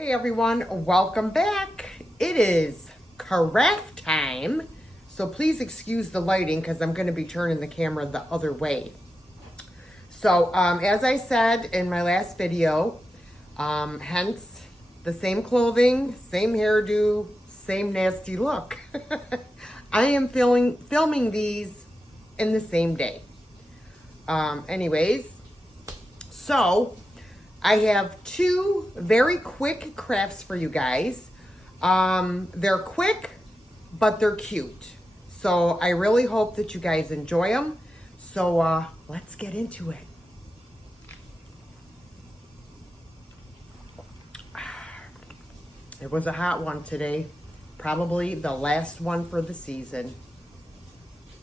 Hey everyone, welcome back. It is craft time, so please excuse the lighting because I'm going to be turning the camera the other way. So as I said in my last video, hence the same clothing, same hairdo, same nasty look. I am filming these in the same day. Anyways, so I have two very quick crafts for you guys. They're quick, but they're cute. So I really hope that you guys enjoy them. So let's get into it. It was a hot one today. Probably the last one for the season.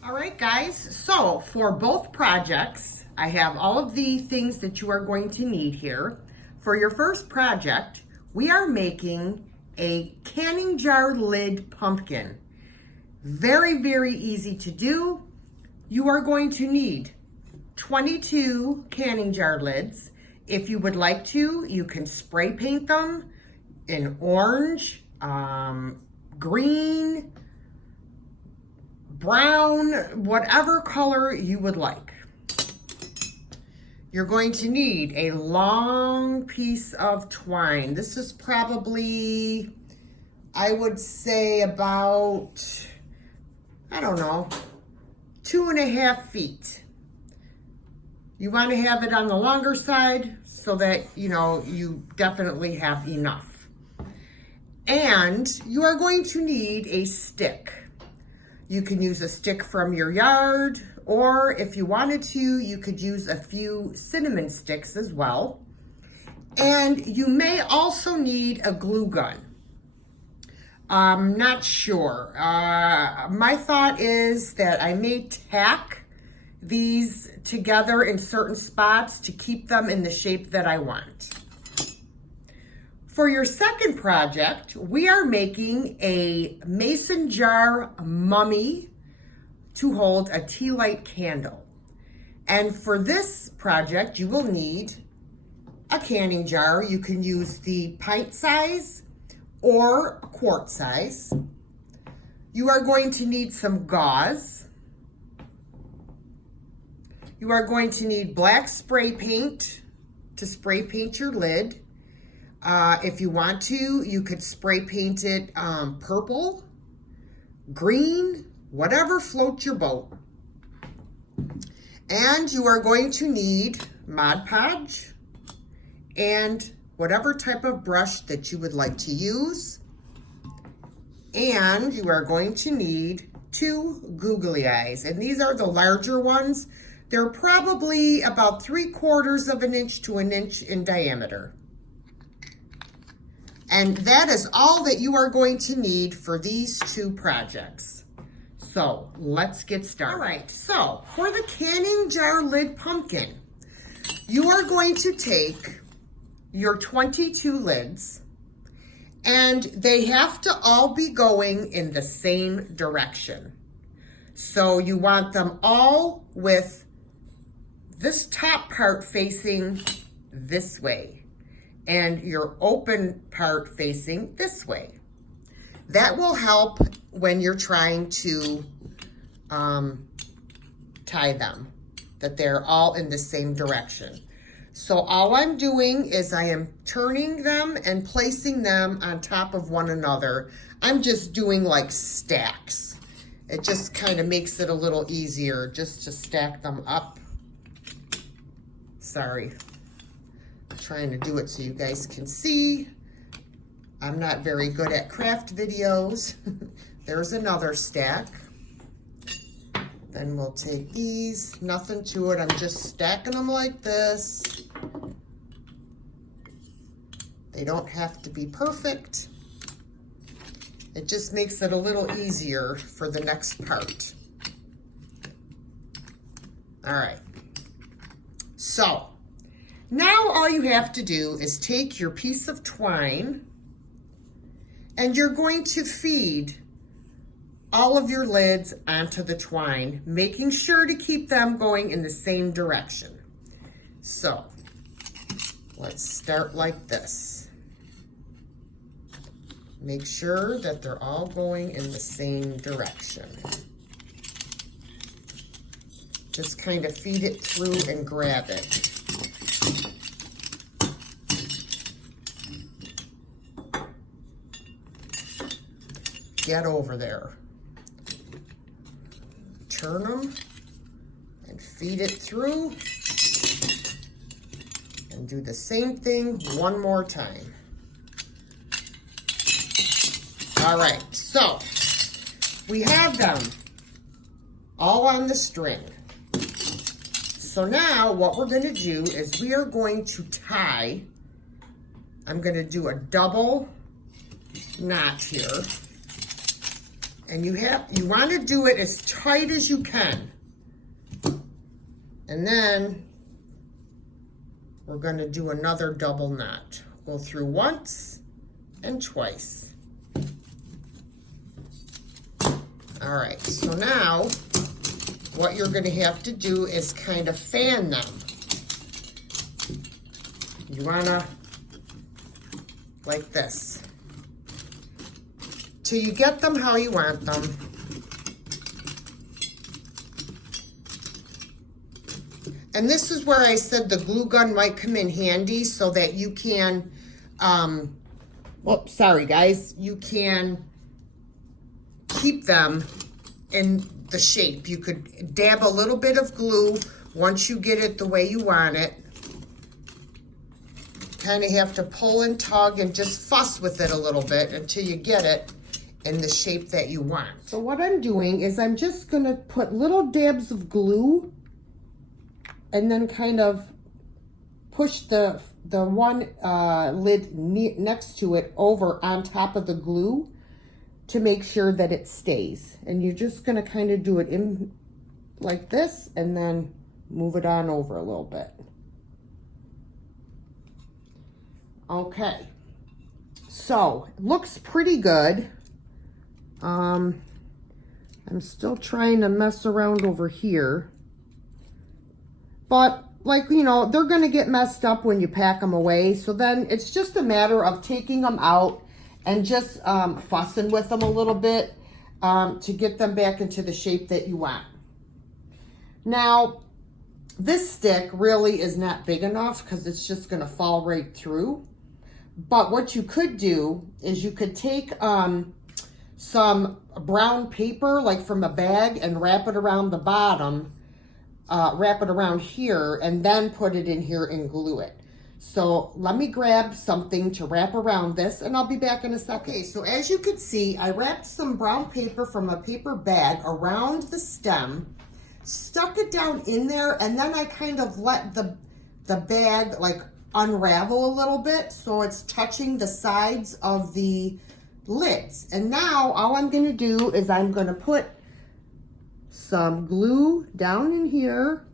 All right, guys. So for both projects, I have all of the things that you are going to need here. For your first project, we are making a canning jar lid pumpkin. Very, very easy to do. You are going to need 22 canning jar lids. If you would like to, you can spray paint them in orange, green, brown, whatever color you would like. You're going to need a long piece of twine. This is probably, I would say about, I don't know, 2.5 feet. You want to have it on the longer side so that, you definitely have enough. And you are going to need a stick. You can use a stick from your yard, or if you wanted to, you could use a few cinnamon sticks as well. And you may also need a glue gun. I'm not sure. My thought is that I may tack these together in certain spots to keep them in the shape that I want. For your second project, we are making a mason jar mummy to hold a tea light candle. And for this project, you will need a canning jar. You can use the pint size or quart size. You are going to need some gauze. You are going to need black spray paint to spray paint your lid. If you want to, you could spray paint it purple, green, whatever floats your boat. And you are going to need Mod Podge and whatever type of brush that you would like to use. And you are going to need 2 googly eyes. And these are the larger ones. They're probably about 3/4 of an inch to an inch in diameter. And that is all that you are going to need for these two projects. So let's get started. All right, so for the canning jar lid pumpkin, you are going to take your 22 lids and they have to all be going in the same direction. So you want them all with this top part facing this way and your open part facing this way. That will help when you're trying to tie them, that they're all in the same direction. So all I'm doing is I am turning them and placing them on top of one another. I'm just doing like stacks. It just kind of makes it a little easier just to stack them up. Sorry. Trying to do it so you guys can see. I'm not very good at craft videos. There's another stack. Then we'll take these, nothing to it. I'm just stacking them like this. They don't have to be perfect. It just makes it a little easier for the next part. All right. So now all you have to do is take your piece of twine and you're going to feed all of your lids onto the twine, making sure to keep them going in the same direction. So let's start like this. Make sure that they're all going in the same direction. Just kind of feed it through and grab it. Get over there. Turn them and feed it through. And do the same thing one more time. All right, so we have them all on the string. So now what we're gonna do is we are going to tie. I'm gonna do a double knot here. And you wanna do it as tight as you can. And then we're gonna do another double knot. Go through once and twice. All right, so now what you're gonna have to do is kind of fan them. You wanna, like this, till you get them how you want them. And this is where I said the glue gun might come in handy so that you can, sorry guys, you can keep them in the shape. You could dab a little bit of glue once you get it the way you want it. Kind of have to pull and tug and just fuss with it a little bit until you get it in the shape that you want. So what I'm doing is I'm just gonna put little dabs of glue and then kind of push the one lid next to it over on top of the glue to make sure that it stays. And you're just gonna kind of do it in like this and then move it on over a little bit. Okay, so it looks pretty good. I'm still trying to mess around over here. But, like, you know, they're going to get messed up when you pack them away. So then it's just a matter of taking them out and just fussing with them a little bit to get them back into the shape that you want. Now, this stick really is not big enough because it's just going to fall right through. But what you could do is you could take some brown paper, like from a bag, and wrap it around the bottom. Wrap it around here and then put it in here and glue it. So let me grab something to wrap around this and I'll be back in a second. Okay, so as you can see, I wrapped some brown paper from a paper bag around the stem, stuck it down in there, and then I kind of let the bag like unravel a little bit so it's touching the sides of the lids. And now all I'm gonna do is I'm gonna put some glue down in here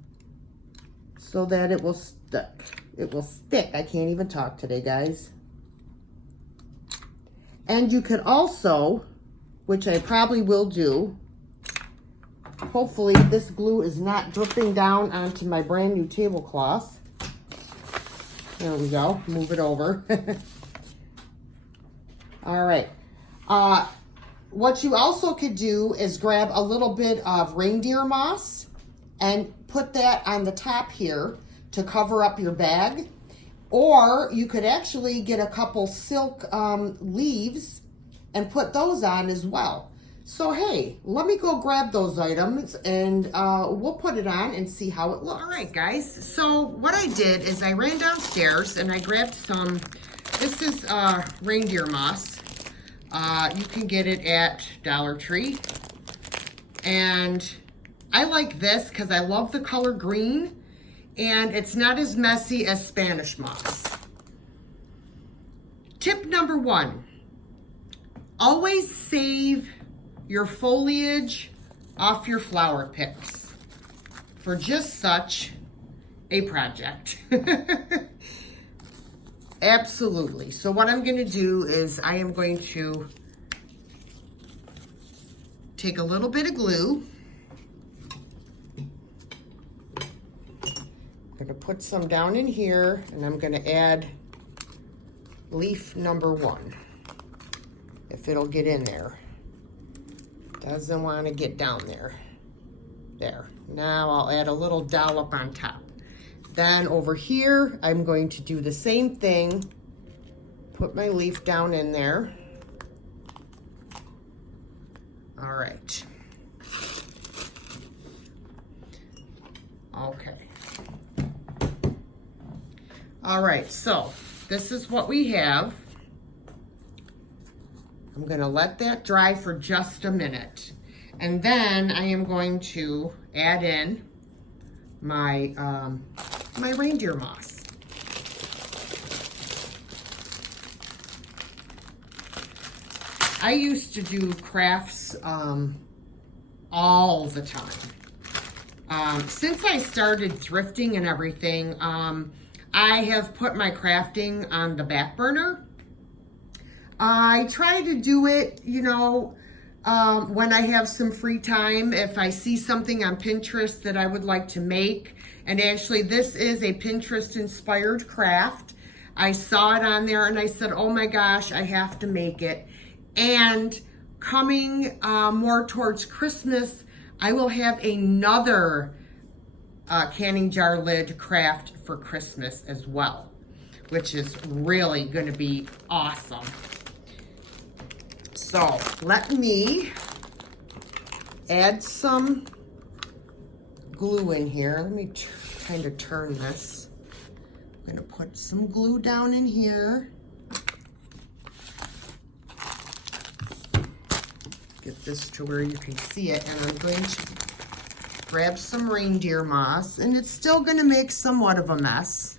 so that it will stick. It will stick. I can't even talk today, guys. And you could also, which I probably will do, hopefully this glue is not dripping down onto my brand new tablecloth. There we go. Move it over. All right. What you also could do is grab a little bit of reindeer moss and put that on the top here to cover up your bag. Or you could actually get a couple silk leaves and put those on as well. So hey, let me go grab those items and we'll put it on and see how it looks. All right, guys. So what I did is I ran downstairs and I grabbed some, this is reindeer moss. You can get it at Dollar Tree. And I like this because I love the color green and it's not as messy as Spanish moss. Tip number 1, always save your foliage off your flower picks for just such a project. Absolutely. So what I'm going to do is I am going to take a little bit of glue. I'm going to put some down in here and I'm going to add leaf number 1. if it'll get in there. Doesn't want to get down there. There. Now I'll add a little dollop on top. Then over here, I'm going to do the same thing. Put my leaf down in there. All right. Okay. All right, so this is what we have. I'm gonna let that dry for just a minute. And then I am going to add in my, my reindeer moss. I used to do crafts all the time. Since I started thrifting and everything, I have put my crafting on the back burner. I try to do it, you know, when I have some free time, if I see something on Pinterest that I would like to make. And actually, this is a Pinterest-inspired craft. I saw it on there and I said, oh my gosh, I have to make it. And coming more towards Christmas, I will have another canning jar lid craft for Christmas as well, which is really going to be awesome. So let me add some glue in here. Let me kind of turn this. I'm going to put some glue down in here. Get this to where you can see it, and I'm going to grab some reindeer moss, and it's still going to make somewhat of a mess,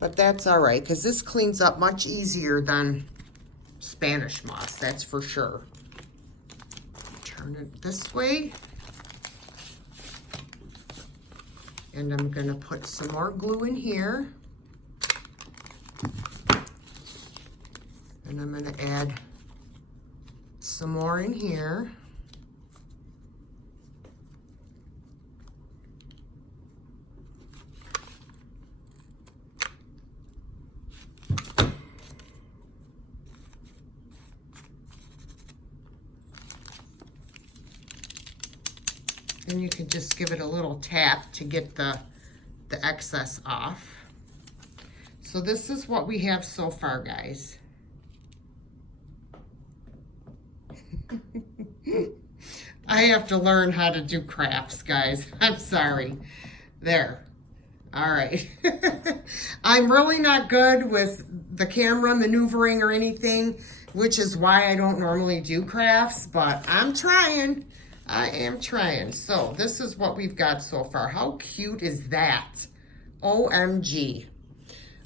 but that's all right because this cleans up much easier than Spanish moss, that's for sure. Turn it this way, and I'm going to put some more glue in here, and I'm going to add some more in here. And you can just give it a little tap to get the excess off. So this is what we have so far, guys. I have to learn how to do crafts, guys. I'm sorry. There. All right. I'm really not good with the camera maneuvering or anything, which is why I don't normally do crafts, but I'm trying. I am trying. So this is what we've got so far. How cute is that? OMG.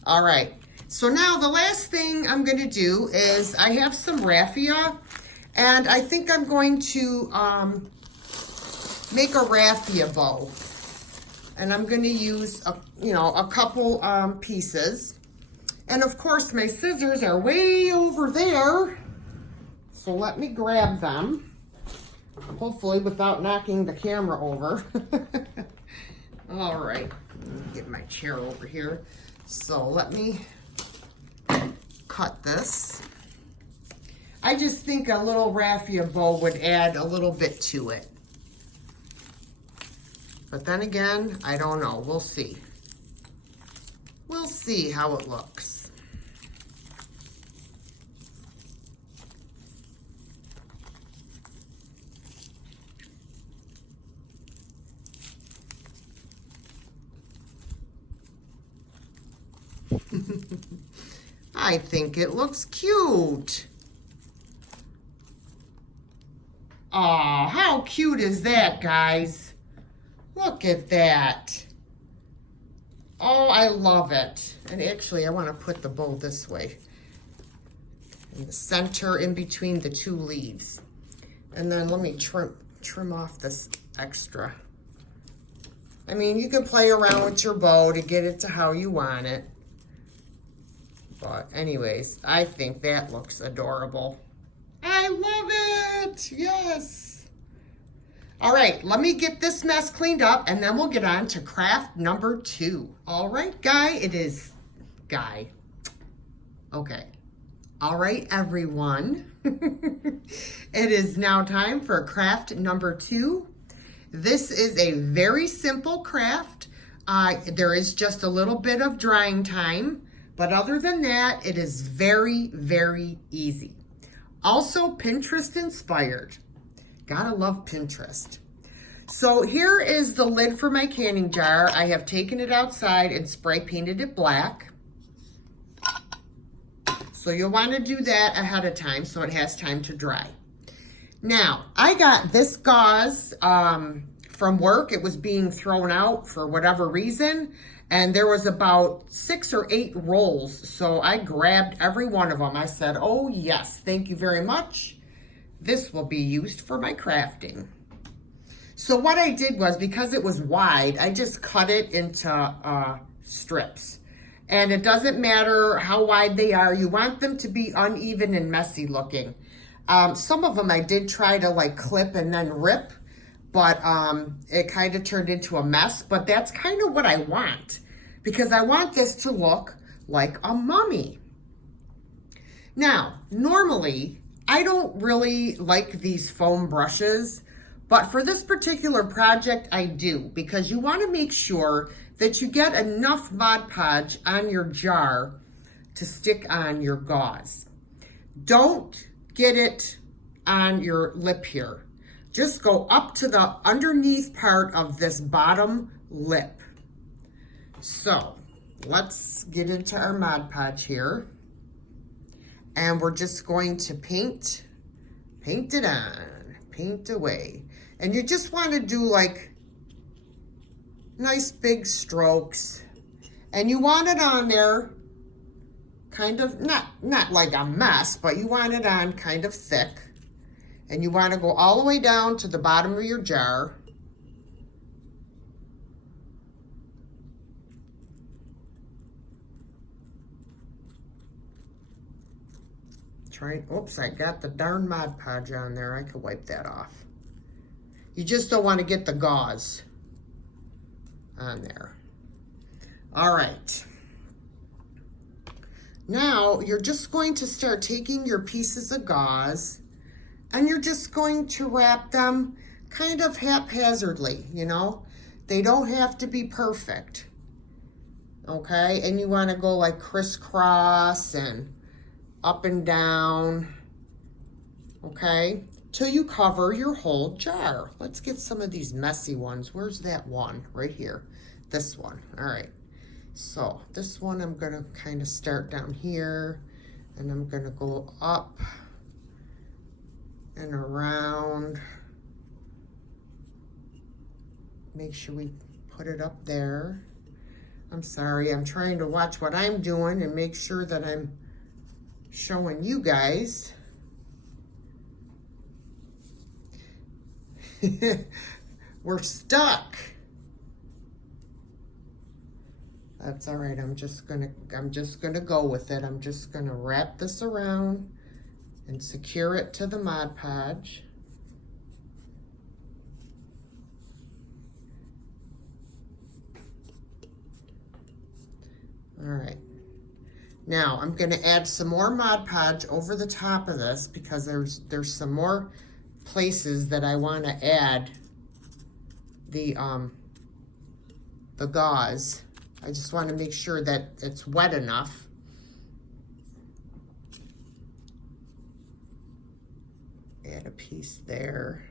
All right. So now the last thing I'm going to do is I have some raffia, and I think I'm going to make a raffia bow. And I'm going to use a couple pieces. And of course my scissors are way over there. So let me grab them. Hopefully without knocking the camera over. All right, get my chair over here. So let me cut this. I just think a little raffia bow would add a little bit to it. But then again, I don't know. We'll see. We'll see how it looks. I think it looks cute. Aw, how cute is that, guys? Look at that. Oh, I love it. And actually, I want to put the bow this way. In the center, in between the two leaves. And then let me trim off this extra. I mean, you can play around with your bow to get it to how you want it. But anyways, I think that looks adorable. I love it. Yes. All right, let me get this mess cleaned up, and then we'll get on to craft number 2. All right, Guy. Okay. All right, everyone. It is now time for craft number 2. This is a very simple craft. There is just a little bit of drying time, but other than that, it is very, very easy. Also Pinterest inspired. Gotta love Pinterest. So here is the lid for my canning jar. I have taken it outside and spray painted it black. So you'll want to do that ahead of time so it has time to dry. Now, I got this gauze from work. It was being thrown out for whatever reason, and there was about 6 or 8 rolls. So I grabbed every one of them. I said, oh yes, thank you very much. This will be used for my crafting. So what I did was, because it was wide, I just cut it into strips. And it doesn't matter how wide they are. You want them to be uneven and messy looking. Some of them I did try to like clip and then rip, but it kind of turned into a mess. But that's kind of what I want, because I want this to look like a mummy. Now, normally, I don't really like these foam brushes, but for this particular project, I do, because you want to make sure that you get enough Mod Podge on your jar to stick on your gauze. Don't get it on your lip here. Just go up to the underneath part of this bottom lip. So let's get into our Mod Podge here. And we're just going to paint it on, paint away. And you just want to do like nice big strokes, and you want it on there kind of not like a mess, but you want it on kind of thick, and you want to go all the way down to the bottom of your jar. Oops, I got the darn Mod Podge on there. I could wipe that off. You just don't want to get the gauze on there. All right. Now you're just going to start taking your pieces of gauze, and you're just going to wrap them kind of haphazardly, you know. They don't have to be perfect. Okay? And you want to go like crisscross and up and down. Okay? Till you cover your whole jar. Let's get some of these messy ones. Where's that one? Right here. This one. All right. So this one I'm going to kind of start down here, and I'm going to go up and around. Make sure we put it up there. I'm sorry. I'm trying to watch what I'm doing and make sure that I'm showing you guys. We're stuck. That's all right. I'm just gonna go with it. I'm just gonna wrap this around and secure it to the Mod Podge. All right. Now I'm gonna add some more Mod Podge over the top of this, because there's some more places that I want to add the gauze. I just want to make sure that it's wet enough. Add a piece there.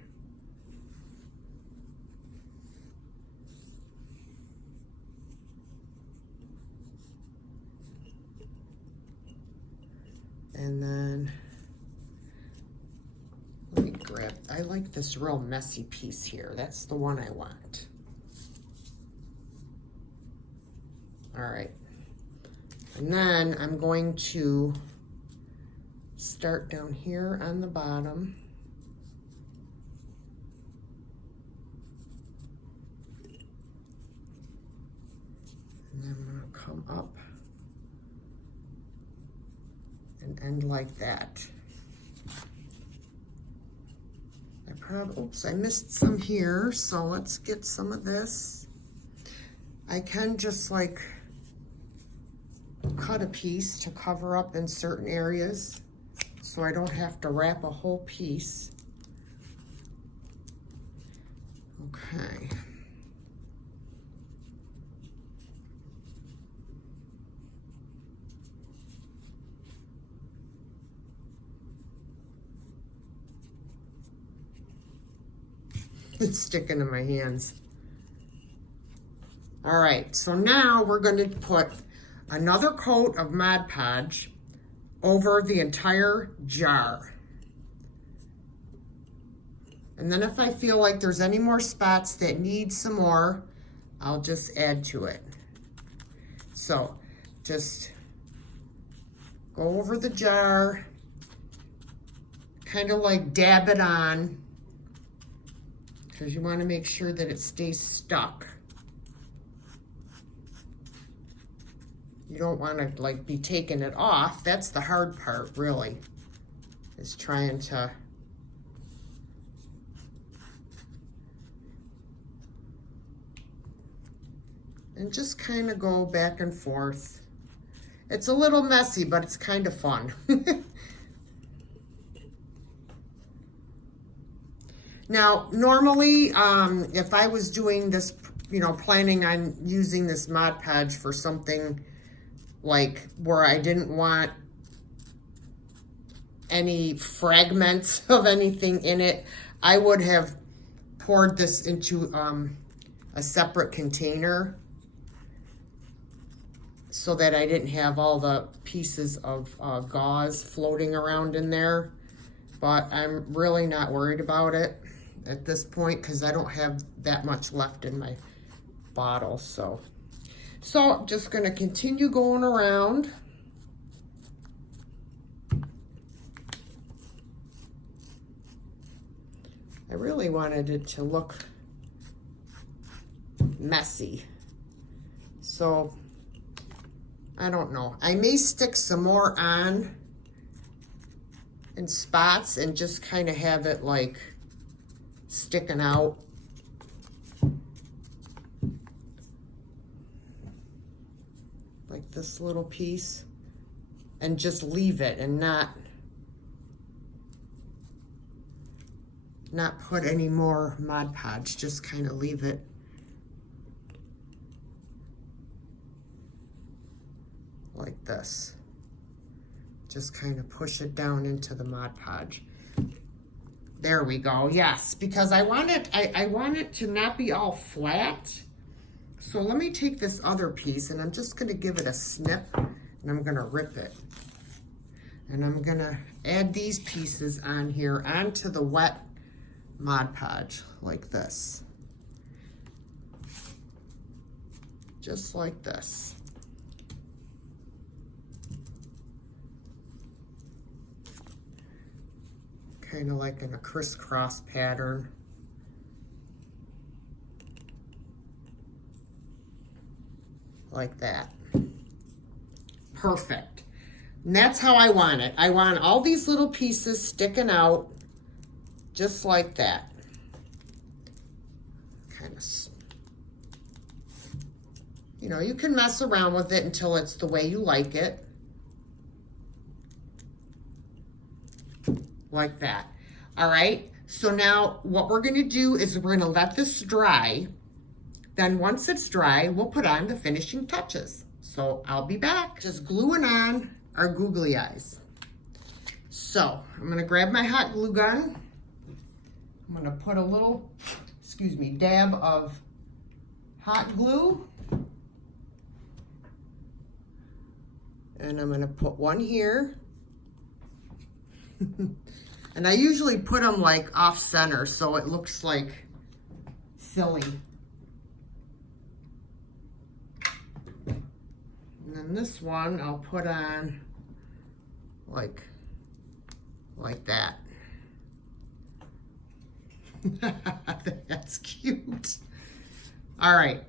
And then let me grab, I like this real messy piece here. That's the one I want. All right. And then I'm going to start down here on the bottom. And then I'm going to come up and end like that. Oops, I missed some here, so let's get some of this. I can just like cut a piece to cover up in certain areas so I don't have to wrap a whole piece. Okay. It's sticking to my hands. All right, so now we're going to put another coat of Mod Podge over the entire jar. And then if I feel like there's any more spots that need some more, I'll just add to it. So just go over the jar, kind of like dab it on, because you want to make sure that it stays stuck. You don't want to like be taking it off. That's the hard part, really, is trying to and just kind of go back and forth. It's a little messy, but it's kind of fun. Now, normally, if I was doing this, you know, planning on using this Mod Podge for something like where I didn't want any fragments of anything in it, I would have poured this into a separate container so that I didn't have all the pieces of gauze floating around in there. But I'm really not worried about it at this point because I don't have that much left in my bottle. So I'm just going to continue going around. I really wanted it to look messy. So I don't know. I may stick some more on in spots and just kind of have it like sticking out. Like this little piece, and just leave it and not put any more Mod Podge, just kind of leave it like this. Just kind of push it down into the Mod Podge. There we go. Yes, because I want it to not be all flat. So let me take this other piece and I'm just going to give it a snip and I'm going to rip it. And I'm going to add these pieces on here onto the wet Mod Podge like this. Just like this. Kind of like in a crisscross pattern. Like that. Perfect. And that's how I want it. I want all these little pieces sticking out just like that. Kind of, you know, you can mess around with it until it's the way you like it. Like that. All right. So now what we're going to do is we're going to let this dry. Then once it's dry, we'll put on the finishing touches. So I'll be back. Just gluing on our googly eyes. So I'm going to grab my hot glue gun. I'm going to put a little, dab of hot glue. And I'm going to put one here. And I usually put them like off center so it looks like silly. And then this one I'll put on like that. That's cute. All right.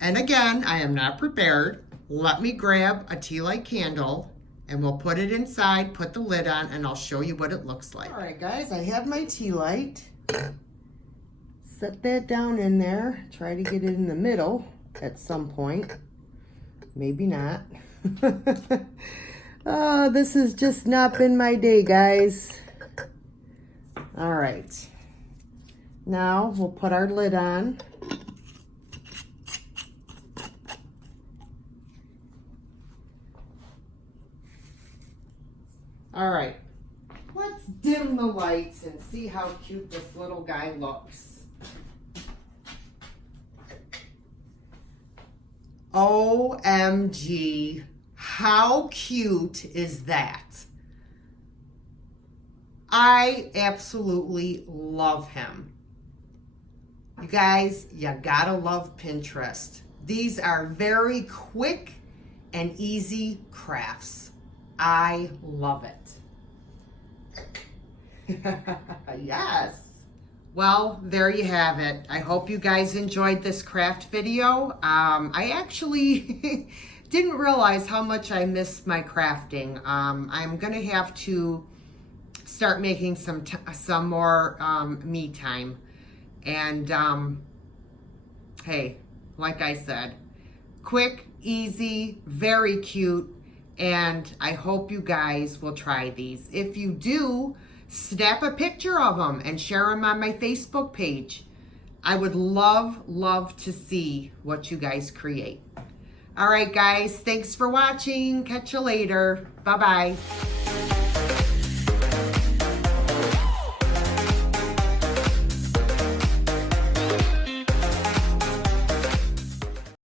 And again, I am not prepared. Let me grab a tea light candle and we'll put it inside, put the lid on, and I'll show you what it looks like. All right, guys, I have my tea light. Set that down in there. Try to get it in the middle at some point. Maybe not. Oh, this has just not been my day, guys. All right. Now we'll put our lid on. All right. Let's dim the lights and see how cute this little guy looks. OMG, how cute is that? I absolutely love him. You guys, you gotta love Pinterest. These are very quick and easy crafts. I love it. Yes. Well, there you have it. I hope you guys enjoyed this craft video. I actually didn't realize how much I missed my crafting. I'm gonna have to start making some more me time. And hey, like I said, quick, easy, very cute, and I hope you guys will try these. If you do, snap a picture of them and share them on my Facebook page. I would love to see what you guys create. All right, guys, thanks for watching. Catch you later. Bye-bye.